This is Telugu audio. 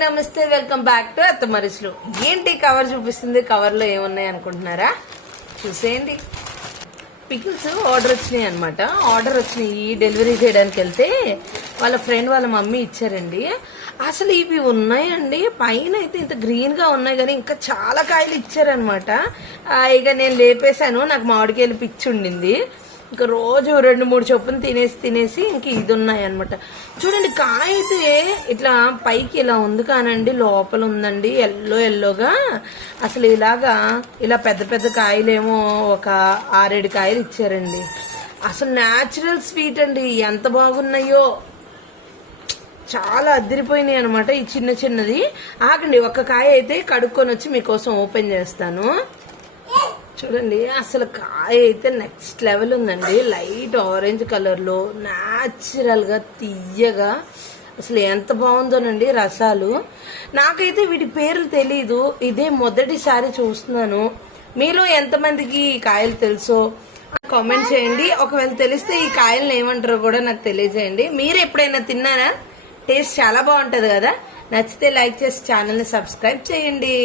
నమస్తే, వెల్కమ్ బ్యాక్ టు అత్తమరిస్లు. ఏంటి కవర్ చూపిస్తుంది, కవర్ లో ఏమున్నాయి అనుకుంటున్నారా? చూసేయండి. పికిల్స్ ఆర్డర్ వచ్చినాయి అనమాట. ఆర్డర్ వచ్చినాయి డెలివరీ చేయడానికి వెళ్తే వాళ్ళ ఫ్రెండ్ వాళ్ళ మమ్మీ ఇచ్చారండి. అసలు ఇవి ఉన్నాయండి, పైన అయితే ఇంత గ్రీన్ గా ఉన్నాయి కానీ ఇంకా చాలా కాయలు ఇచ్చారనమాట. ఇక నేను లేపేశాను, నాకు మామిడికాయలు పిచ్చి ఉండింది. ఇంకా రోజు 2-3 చొప్పున తినేసి ఇంక ఇది ఉన్నాయి అనమాట. చూడండి, కాయ అయితే ఇట్లా పైకి ఇలా ఉంది కానండి లోపల ఉందండి ఎల్లోగా. అసలు ఇలా పెద్ద పెద్ద కాయలేమో ఒక 6-7 కాయలు ఇచ్చారండి. అసలు న్యాచురల్ స్వీట్ అండి, ఎంత బాగున్నాయో, చాలా అదిరిపోయినాయి అనమాట. ఈ చిన్నది ఆగండి, ఒక కాయ అయితే కడుక్కొని వచ్చి మీకోసం ఓపెన్ చేస్తాను. చూడండి, అసలు కాయ అయితే నెక్స్ట్ లెవెల్ ఉందండి. లైట్ ఆరెంజ్ కలర్ లో న్యాచురల్ గా తీయగా అసలు ఎంత బాగుందోనండి రసాలు. నాకైతే వీటి పేర్లు తెలీదు, ఇదే మొదటిసారి చూస్తున్నాను. మీలో ఎంతమందికి ఈ కాయలు తెలుసో కామెంట్ చేయండి. ఒకవేళ తెలిస్తే ఈ కాయలను ఏమంటారో కూడా నాకు తెలియజేయండి. మీరు ఎప్పుడైనా తిన్నారా? టేస్ట్ చాలా బాగుంటది కదా. నచ్చితే లైక్ చేసి ఛానల్ ని సబ్స్క్రైబ్ చేయండి.